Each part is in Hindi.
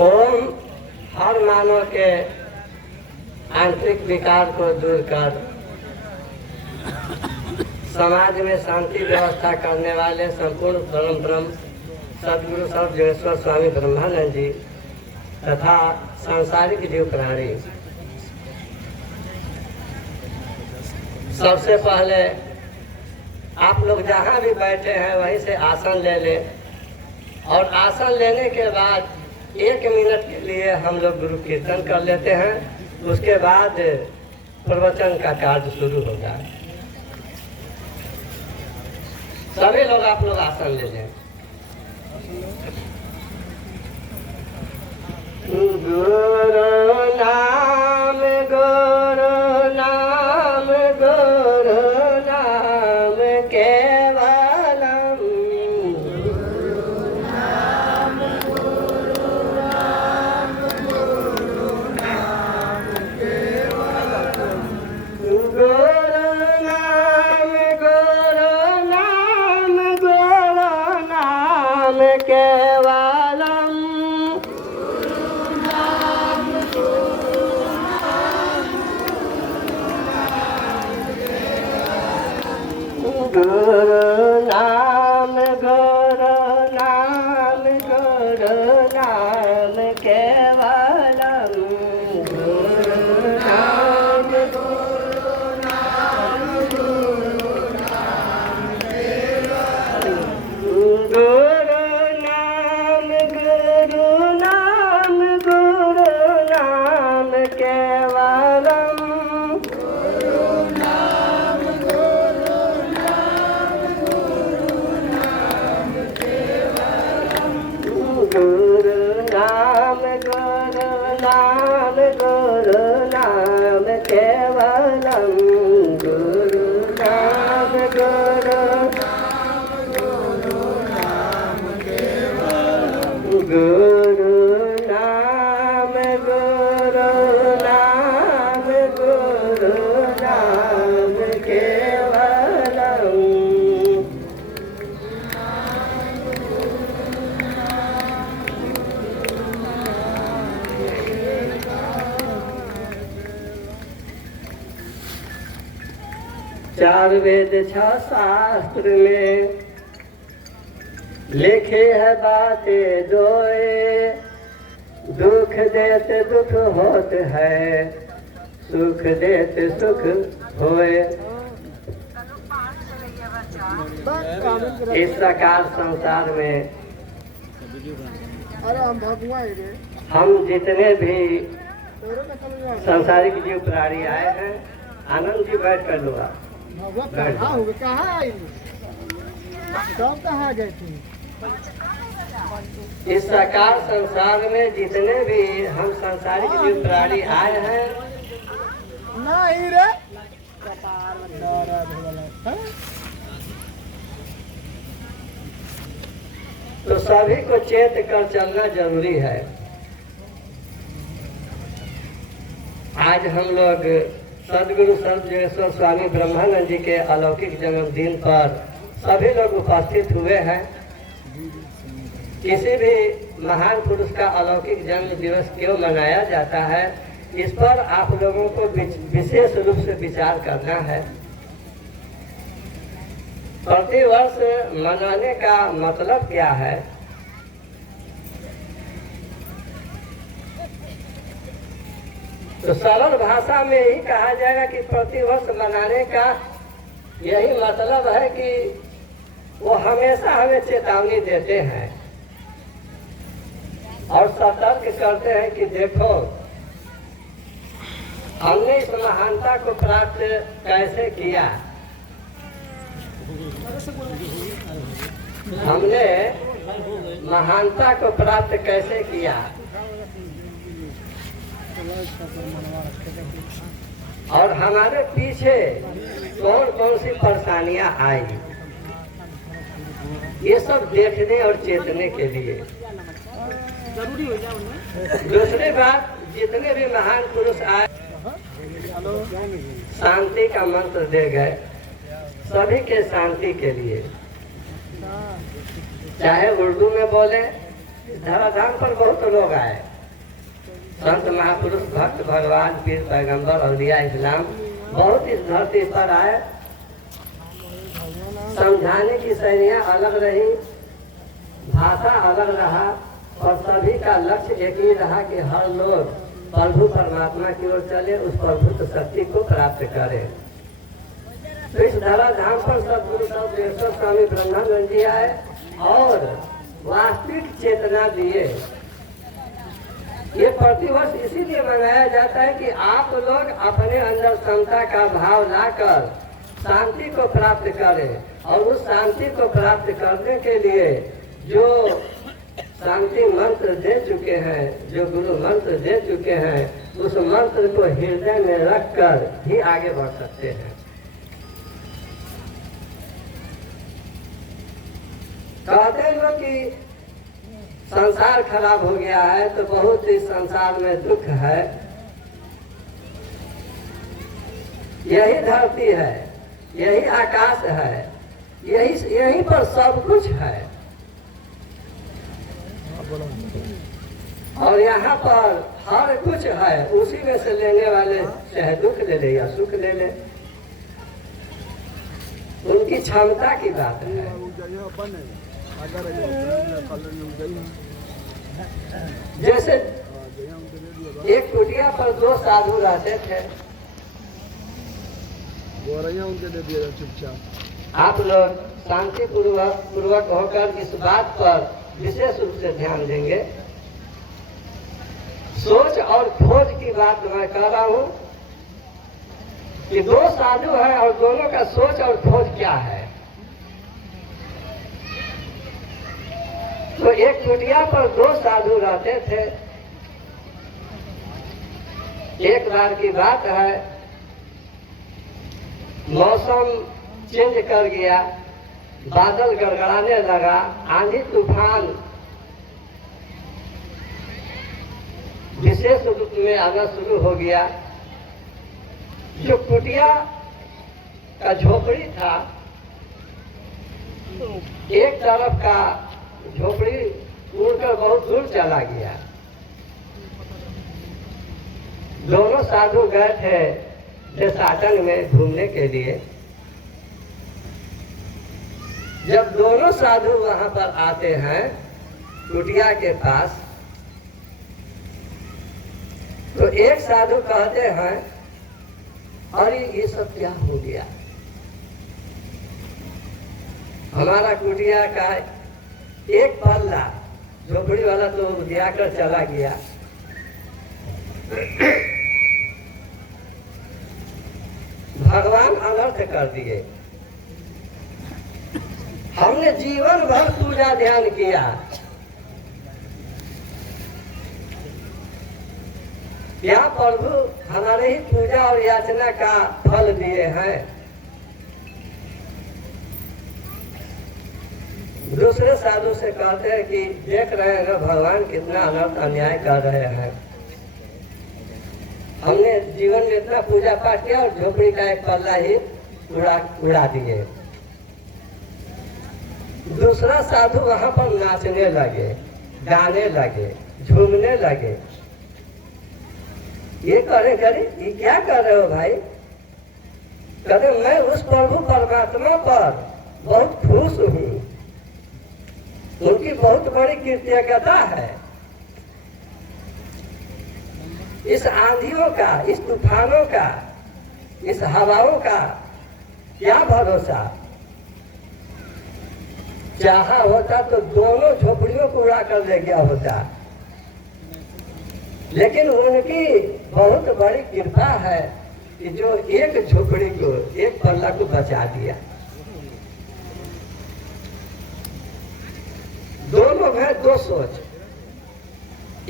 ओम हर मानव के आंतरिक विकार को दूर कर समाज में शांति व्यवस्था करने वाले संपूर्ण परम ब्रह्म सदगुरु सर्वजोगेश्वर स्वामी ब्रह्मानंद जी तथा सांसारिक जीव प्राणी, सबसे पहले आप लोग जहाँ भी बैठे हैं वहीं से आसन ले लें और आसन लेने के बाद 1 मिनट के लिए हम लोग गुरु कीर्तन कर लेते हैं। उसके बाद प्रवचन का कार्य शुरू होगा। सभी लोग आप लोग आसन ले लें। गुरु नाम गुरु नाम गुरु नाम केवलम, गुरु नाम गुरु नाम गुरु नाम केवलम, गुरु नाम गुरु नाम गुरु नाम केवलम, गुरु नाम गुरु नाम गुरु नाम केवलम, गुरु नाम गुरु नाम गुरु नाम केवलम, गुरु नाम गुरु नाम गुरु नाम केवलम, गुरु नाम गुरु नाम गुरु नाम केवलम, गुरु नाम गुरु नाम गुरु नाम केवलम, गुरु नाम गुरु नाम गुरु नाम केवलम। चार वेद 6 शास्त्र में लिखे है बातें दोए, दुख देते दुख होते है, सुख देते सुख होए। इस प्रकार संसार में हम जितने भी सांसारिक जीव प्राणी आए हैं, आनंद जी बैठ कर लो आप। कहाँ गए थे? इस प्रकार संसार में जितने भी हम सांसारिक जीव प्राणी आए हैं, नहीं रे तो सभी को चेत कर चलना जरूरी है। आज हम लोग सदगुरु सर्वजोगेश्वर स्वामी ब्रह्मानंद जी के अलौकिक जन्मदिन पर सभी लोग उपस्थित हुए हैं। किसी भी महान पुरुष का अलौकिक जन्म दिवस क्यों मनाया जाता है, इस पर आप लोगों को विशेष रूप से विचार करना है। प्रतिवर्ष मनाने का मतलब क्या है? तो सरल भाषा में ही कहा जाएगा कि प्रतिवर्ष मनाने का यही मतलब है कि वो हमेशा हमें चेतावनी देते हैं और सतर्क करते हैं कि देखो हमने इस महानता को प्राप्त कैसे किया, हमने महानता को प्राप्त कैसे किया और हमारे पीछे कौन कौन सी परेशानियां आई, ये सब देखने और चेतने के लिए। दूसरी बात, जितने भी महान पुरुष आए शांति का मंत्र दे गए, सभी के शांति के लिए। चाहे उर्दू में बोले। धराधाम पर बहुत लोग आए, संत महापुरुष भक्त भगवान पीर पैगंबर औलिया इस्लाम बहुत इस धरती पर आए। समझाने की शैलियाँ अलग रही, भाषा अलग रहा, और सभी का लक्ष्य एक ही रहा कि हर लोग प्रभु परमात्मा की ओर चले, उस प्रभु शक्ति को प्राप्त करें। तो इस धराधाम पर सदगुरु सर्वदेश्वर स्वामी ब्रह्मानंद जी आए और वास्तविक चेतना दिए। ये प्रतिवर्ष इसीलिए मनाया जाता है कि आप लोग अपने अंदर समता का भाव लाकर शांति को प्राप्त करें, और उस शांति को प्राप्त करने के लिए जो शांति मंत्र दे चुके हैं, जो गुरु मंत्र दे चुके हैं, उस मंत्र को हृदय में रखकर ही आगे बढ़ सकते हैं। कहते हैं लोग कि संसार खराब हो गया है, तो बहुत ही संसार में दुख है। यही धरती है, यही आकाश है, यहीं पर सब कुछ है, और यहाँ पर हर कुछ है। उसी में से लेने वाले चाहे दुख ले ले या सुख ले ले, उनकी क्षमता की बात है। जैसे एक कुटिया पर दो साधु रहते थे। आप लोग शांति पूर्वक होकर इस बात पर विशेष रूप से ध्यान देंगे। सोच और खोज की बात मैं कर रहा हूँ कि दो साधु हैं और दोनों का सोच और खोज क्या है। तो एक कुटिया पर दो साधु रहते थे। एक बार की बात है, मौसम चेंज कर गया, बादल गड़गड़ाने लगा, आंधी तूफान विशेष रूप में आना शुरू हो गया। जो कुटिया का झोपड़ी था, एक तरफ का झोपड़ी उड़कर बहुत दूर चला गया। दोनों साधु गए थे देशाटन में घूमने के लिए। जब दोनों साधु वहां पर आते हैं कुटिया के पास, तो एक साधु कहते हैं, अरे ये सब क्या हो गया, हमारा कुटिया का एक पल्ला झोपड़ी वाला तो उधियाकर चला गया। भगवान अनर्थ कर दिए। हमने जीवन भर पूजा ध्यान किया, क्या प्रभु हमारे ही पूजा और याचना का फल दिए हैं। दूसरे साधु से कहते हैं कि देख रहे हैं भगवान कितना अनर्थ अन्याय कर रहे हैं। हमने जीवन में इतना पूजा पाठ किया और झोपड़ी का एक पल्ला ही उड़ा दिए। दूसरा साधु वहां पर नाचने लगे, गाने लगे, झूमने लगे। ये करे ये क्या कर रहे हो भाई? कहते मैं उस प्रभु परमात्मा पर बहुत खुश हूँ, उनकी बहुत बड़ी कृतज्ञता है। इस आंधियों का, इस तूफानों का, इस हवाओं का क्या भरोसा। चाहा होता तो दोनों झोपड़ियों को उड़ा कर ले गया होता, लेकिन उनकी बहुत बड़ी कृपा है कि जो एक झोपड़ी को, एक पल्ला को बचा दिया। दोनों में दो सोच,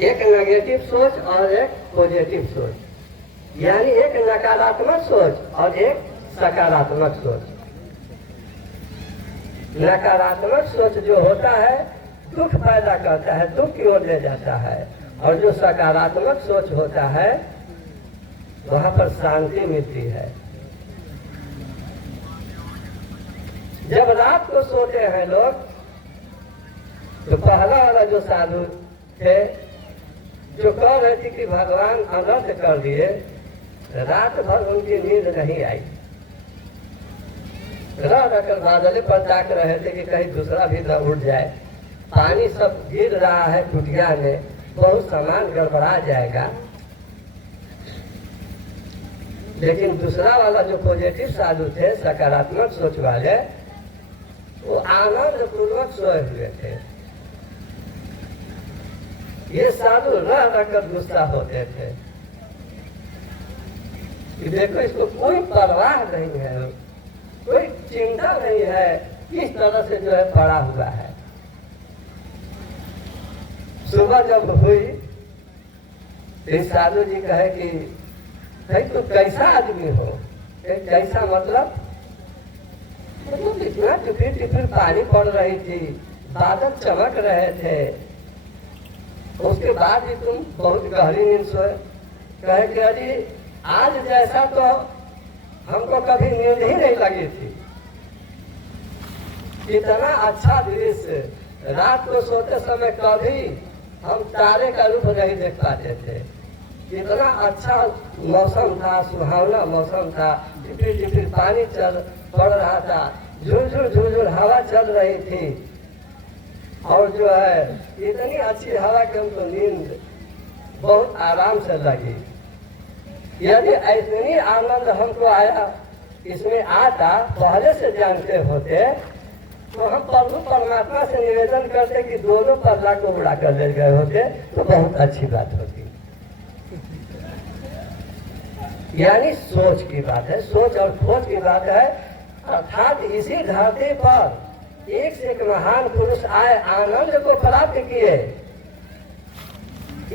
एक नेगेटिव सोच और एक पॉजिटिव सोच, यानी एक नकारात्मक सोच और एक सकारात्मक सोच। नकारात्मक सोच जो होता है दुख पैदा करता है, दुख की ओर ले जाता है, और जो सकारात्मक सोच होता है वहां पर शांति मिलती है। जब रात को सोते हैं लोग तो पहला वाला जो साधु थे जो कह रहे थे कि भगवान अनर्थ कर दिए, रात भर उनकी नींद नहीं आई। रह रहकर बादले पर ताक रहे थे कि कहीं दूसरा भी न उठ जाए, पानी सब गिर रहा है कुटिया में, बहुत सामान गड़बड़ा जाएगा। लेकिन दूसरा वाला जो पॉजिटिव साधु थे, सकारात्मक सोच वाले, वो आनंद पूर्वक सोए हुए थे। ये साधु रह रहकर गुस्सा होते थे कि देखो इसको कोई परवाह नहीं है, कोई चिंता नहीं है किस तरह से जो है पड़ा हुआ है। सुबह जब हुई इस साधु जी कहे कि भाई तुम कैसा आदमी हो? कैसा मतलब इतना टिपिर टिपिर पानी पड़ रही थी, बादल चमक रहे थे, उसके बाद भी तुम बहुत गहरी नींद सोए। कहे कि अरे आज जैसा तो हमको कभी नींद ही नहीं लगी थी। कितना अच्छा दृश्य, रात को सोते समय कभी हम तारे का रूप नहीं देख पाते थे। कितना अच्छा मौसम था, सुहावना मौसम था, टिपिर टिपिर पानी पड़ रहा था, झुरझुर झुरझुर हवा चल रही थी, और जो है इतनी अच्छी हवा कि हमको नींद बहुत आराम से लगी। यदि ऐसी आनंद हमको आया, इसमें आता पहले से जानते होते तो हम प्रभु परमात्मा से निवेदन करते कि दोनों पल्ला को उड़ा कर ले गए होते तो बहुत अच्छी बात होती। यानी सोच की बात है, सोच और खोज की बात है। अर्थात इसी धरती पर एक से एक महान पुरुष आए, आनंद को प्राप्त किए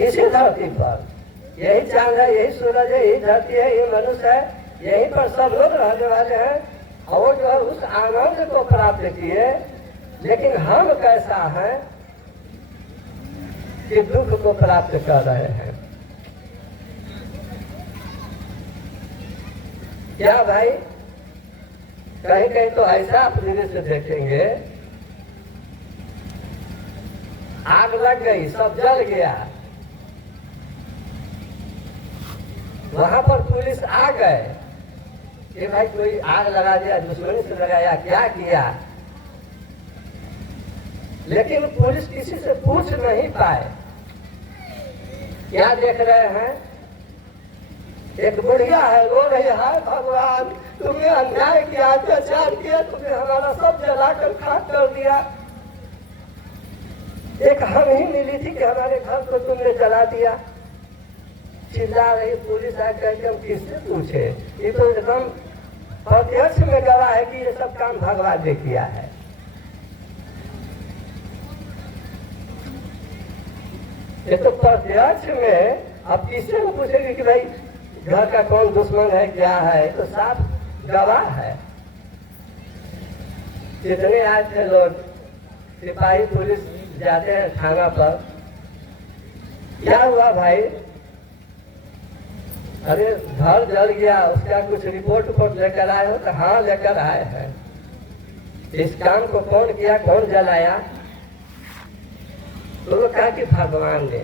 इसी धरती पर। यही चांद है, यही सूरज है, यही धरती है, ये मनुष्य है, यही पर सब लोग रहने वाले हैं, और जो है उस आनंद को प्राप्त किए। लेकिन हम कैसा है कि दुख को प्राप्त कर रहे हैं। क्या भाई? कहीं कहीं तो ऐसा आप दृश्य देखेंगे, आग लग गई, सब जल गया, वहां पर पुलिस आ गए कि भाई कोई आग लगा दिया, दुश्मनी से लगाया, क्या किया? लेकिन पुलिस किसी से पूछ नहीं पाए। क्या देख रहे हैं? एक बुढ़िया है, रो रही है, हाय भगवान तुमने अन्याय किया, अत्याचार किया, तुमने हमारा सब जलाकर खाक कर दिया। एक हम ही मिली थी कि हमारे घर को तुमने जला दिया। चिल्ला रही पुलिस आ करके, हम किससे पूछे? ये तो एकदम प्रत्यक्ष में गवाह है कि ये सब काम भगवान ने किया है। ये तो प्रत्यक्ष में अब किससे हम पूछेंगे कि भाई घर का कौन दुश्मन है, क्या है? तो साफ गवाह है। कितने आए थे लोग, सिपाही पुलिस जाते हैं थाना पर, क्या हुआ भाई? अरे घर जल गया, उसका कुछ रिपोर्ट लेकर आए हो? तो हाँ लेकर आए हैं। इस काम को कौन किया, कौन जलाया? तो वो कहा कि भगवान ने।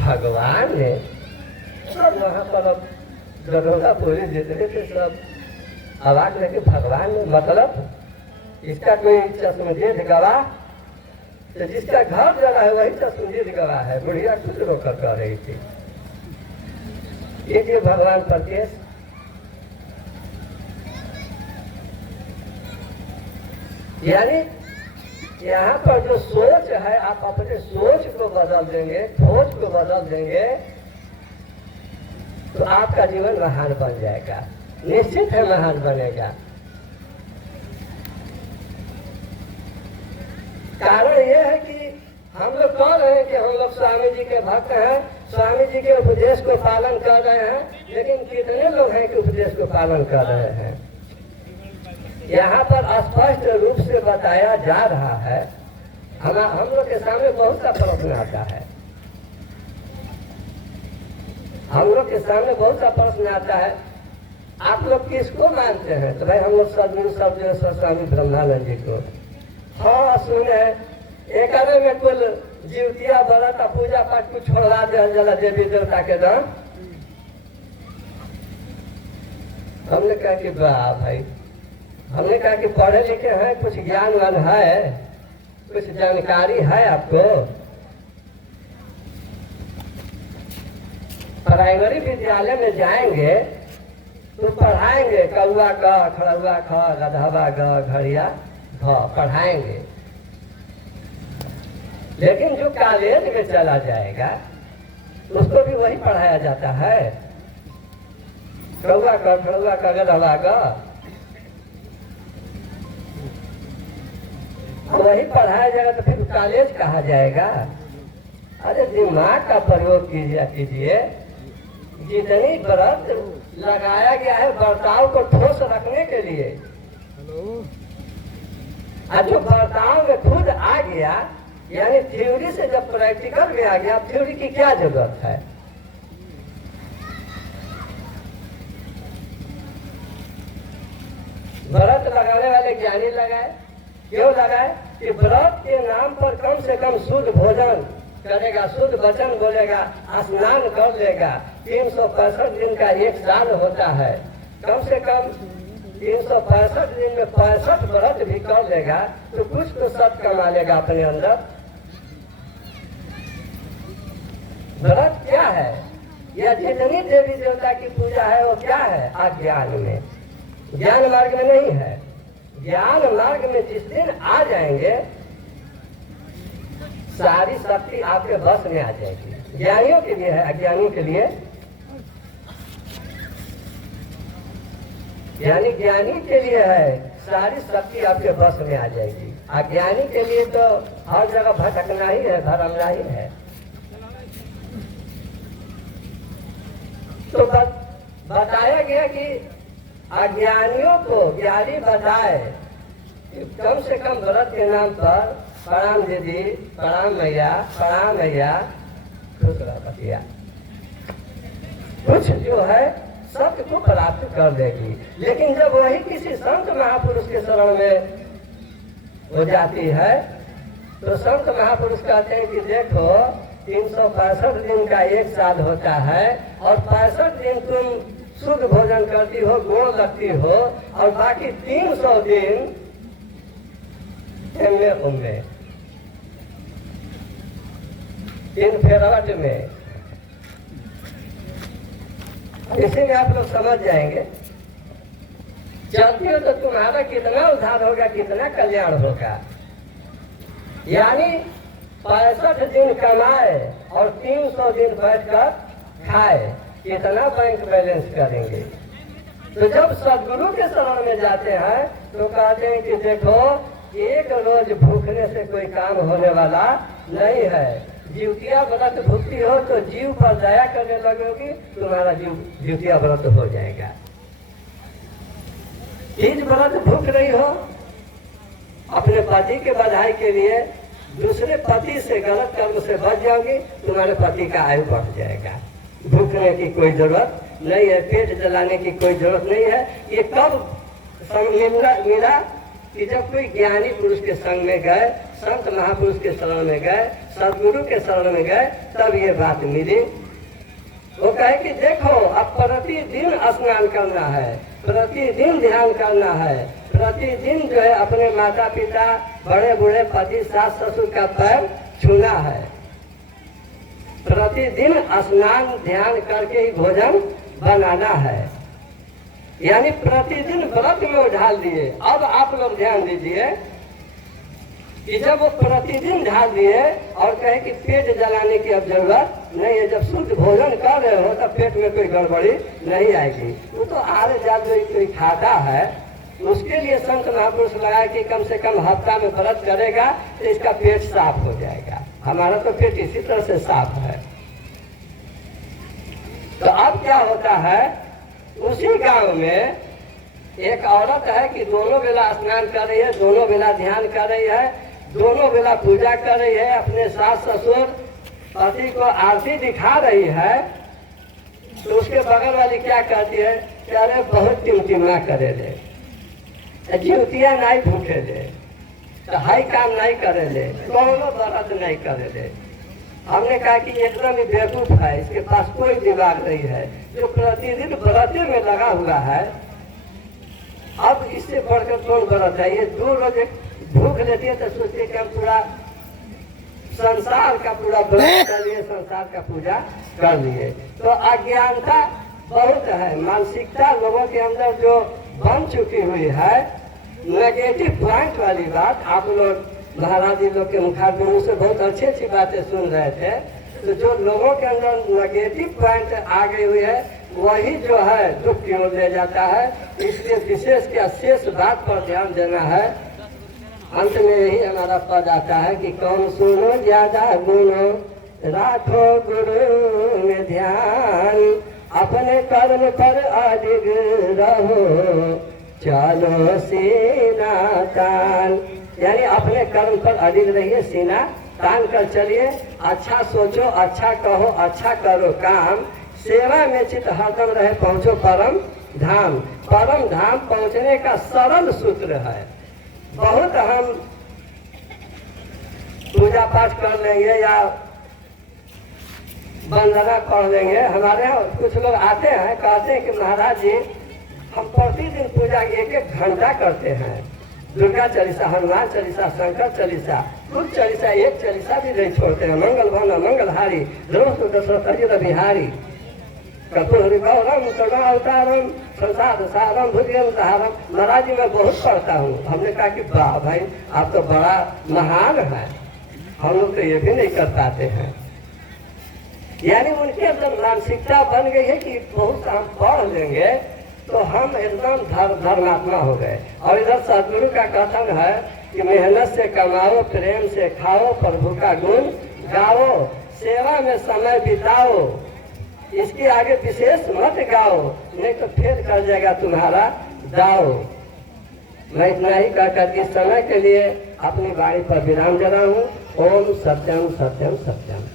भगवान ने? सब वहां पर अब दरोगा पुलिस जितने थे सब आवाज लेके भगवान ने, मतलब इसका कोई चश्मदीद गवाह? तो जिसका घर जला है वही चश्मदीद गवाह है। बुढ़िया खुद रोकर कह रही थी। ये भगवान पर केस। यानी यहाँ पर जो सोच है, आप अपने सोच को बदल देंगे, खोज को बदल देंगे, तो आपका जीवन महान बन जाएगा, निश्चित है महान बनेगा। कारण यह है कि हम लोग कह रहे हैं कि हम लोग स्वामी जी के भक्त हैं, स्वामी जी के उपदेश को पालन कर रहे हैं, लेकिन कितने लोग हैं कि उपदेश को पालन कर रहे हैं? यहाँ पर स्पष्ट रूप से बताया जा रहा है। हम लोग के सामने बहुत सा प्रश्न आता है, हम लोग के सामने बहुत सा प्रश्न आता है, आप लोग किसको मानते हैं? तो भाई हम लोग सदगुरु सर्वज्ञेश्वर स्वामी ब्रह्मानंद जी को। हाँ सुने एक आदमी में कुल जीवतिया व्रत पूजा पाठ कुछ छोड़वा दे जला देवी देवता के दान। हमने कहा कि वाह भाई, हमने कहा कि पढ़े लिखे हैं, कुछ ज्ञान वान है, कुछ जानकारी है आपको? प्राइमरी विद्यालय में जाएंगे तो पढ़ाएंगे कौआ क, खड़ुआ ख, गधवा ग, घड़िया भ पढ़ाएंगे। लेकिन जो कॉलेज में चला जाएगा उसको भी वही पढ़ाया जाता है, कौआ क, खड़ुआ क, गधवा ग वही पढ़ाया जाएगा तो फिर कॉलेज कहा जाएगा? अरे दिमाग का प्रयोग कीजिए। जितनी व्रत लगाया गया है बर्ताव को ठोस रखने के लिए, और जो बर्ताव में खुद आ गया, यानी थ्योरी से जब प्रैक्टिकल में आ गया, थ्योरी की क्या जरूरत है? व्रत लगाने वाले ज्ञानी लगाए, क्यों लगाए? कि व्रत के नाम पर कम से कम शुद्ध भोजन करेगा, शुद्ध वचन बोलेगा, स्नान कर लेगा। 365 दिन का एक साल होता है, कम से कम 365 दिन में 65 व्रत भी कर लेगा तो कुछ तो सत कमा लेगा अपने अंदर। व्रत क्या है? या जितनी देवी देवता की पूजा है वो क्या है? अज्ञान में, ज्ञान मार्ग में नहीं है। ज्ञान मार्ग में जिस दिन आ जाएंगे सारी शक्ति आपके बस में आ जाएगी। ज्ञानियों के लिए है, अज्ञानियों के लिए, यानी ज्ञानी के लिए है, सारी शक्ति आपके बस में आ जाएगी। अज्ञानी के लिए तो हर जगह भटकना ही है, भरमना ही है। तो बताया गया कि अज्ञानियों को ज्ञानी बताए कम से कम व्रत के नाम पर प्रणाम दीदी, प्रणाम मैया, प्रणाम मैया, खुश रखिया, कुछ जो है सत्य को प्राप्त कर देगी। लेकिन जब वही किसी संत महापुरुष के शरण में हो जाती है तो संत महापुरुष कहते हैं कि देखो 365 दिन का एक साल होता है और 65 दिन तुम शुद्ध भोजन करती हो, गुण लगती हो, और बाकी 300 दिन उम्मे इन फेरवट में। इसी में आप लोग समझ जाएंगे, चलती हो तो तुम्हारा कितना उद्धार होगा, कितना कल्याण होगा। यानी 65 दिन कमाए और 300 दिन बैठकर खाए, कितना बैंक बैलेंस करेंगे। तो जब सदगुरु के शरण में जाते हैं तो कहते हैं कि देखो एक रोज भूखने से कोई काम होने वाला नहीं है। जीवतिया व्रत भूखती हो तो जीव पर दया करने लगोगी, तुम्हारा जीवतिया व्रत हो जाएगा। तीज व्रत भूख रही हो अपने पति के बधाई के लिए, दूसरे पति से गलत कर्म से बच जाओगी, तुम्हारे पति का आयु बढ़ जाएगा। भूखने की कोई जरूरत नहीं है, पेट जलाने की कोई जरूरत नहीं है। ये कब मिला कि जब कोई ज्ञानी पुरुष के संग में गए, संत महापुरुष के शरण में गए, सदगुरु के शरण में गए, तब ये बात मिली। वो कहे कि देखो अब प्रतिदिन स्नान करना है, प्रतिदिन ध्यान करना है, प्रतिदिन जो है अपने माता पिता, बड़े बूढ़े पति, सास ससुर का पैर छूना है, प्रतिदिन स्नान ध्यान करके ही भोजन बनाना है। यानी प्रतिदिन व्रत में ढाल दिए। अब आप लोग ध्यान दीजिए कि जब वो प्रतिदिन ढाल दिए और कहे कि पेट जलाने की अब जरूरत नहीं है, जब शुद्ध भोजन कर रहे हो तब पेट में कोई गड़बड़ी नहीं आएगी। वो तो आरे जाल जो कोई खाता है उसके लिए संत महापुरुष लगाए कि कम से कम हफ्ता में व्रत करेगा तो इसका पेट साफ हो जाएगा। हमारा तो पेट इसी तरह से साफ है। तो अब क्या होता है, उसी गांव में एक औरत है कि दोनों बेला स्नान कर रही है, दोनों बेला ध्यान कर रही है, दोनों बेला पूजा कर रही है, अपने सास ससुर पति को आरती दिखा रही है। तो उसके बगल वाली क्या कहती है कि अरे बहुत टिमटिमा करे ले, जीवतिया नहीं भूखे ले। तो हाई काम नहीं करेले, कोनो व्रत नहीं करेले। हमने कहा कि एकदम ही बेवकूफ है, इसके पास कोई दिमाग नहीं है, जो प्रतिदिन व्रत में लगा हुआ है। अब इससे बढ़कर कौन व्रत है? ये 2 रोज भूख लेती है तो सोचती है कि हम पूरा संसार का पूरा व्रत कर लिए, संसार का पूजा कर लिए। तो अज्ञानता बहुत है, मानसिकता लोगों के अंदर जो बन चुकी हुई है, नेगेटिव पॉइंट वाली बात। आप लोग महाराज जी लोग के मुखारबिंदों से बहुत अच्छी अच्छी बातें सुन रहे थे। तो जो लोगों के अंदर नेगेटिव पॉइंट आ गई हुई है, वही जो है दुख की ओर ले जाता है। इसलिए विशेष क्या शेष बात पर ध्यान देना है। अंत में यही हमारा पद आता है कि कौन सुनो ज्यादा गुनो, राखो गुरु में ध्यान, अपने कर्म पर अडिग रहो, चलो सीना तान। यानी अपने कर्म पर अडिग रहिए, सीना तान कर चलिए। अच्छा सोचो, अच्छा कहो, अच्छा करो काम, सेवा में चित हरदम रहे, पहुंचो परम धाम। परम धाम पहुंचने का सरल सूत्र है। बहुत हम पूजा पाठ कर लेंगे या वंदना पढ़ लेंगे। हमारे यहाँ कुछ लोग आते हैं, कहते हैं कि महाराज जी हम प्रतिदिन पूजा 1-1 घंटा करते हैं। दुर्गा चालीसा, हनुमान चालीसा, शंकर चालीसा, कुछ चालीसा, एक चालीसा भी नहीं छोड़ते हैं। मंगल भवन मंगलहारी, ध्रुव दशरथ बिहारी, कर्पूरी गौरम करुणा अवतारम, संसार सारम भुजगम सहारम। महाराज जी मैं बहुत पढ़ता हूँ। हमने कहा कि वाह भाई, आप तो बड़ा महान है, हम लोग तो ये भी नहीं कर पाते हैं। यानी उनके अंदर मानसिकता बन गई है कि बहुत हम पढ़ लेंगे तो हम एकदम धर्मात्मा हो गए। और इधर सदगुरु का कथन है कि मेहनत से कमाओ, प्रेम से खाओ, प्रभु का गुण गाओ, सेवा में समय बिताओ, इसके आगे विशेष मत गाओ, नहीं तो फेल कर जाएगा तुम्हारा दाओ। मैं इतना ही कहकर इस समय के लिए अपनी वाणी पर विराम दे रहा हूँ। ओम सत्यम सत्यम सत्यम।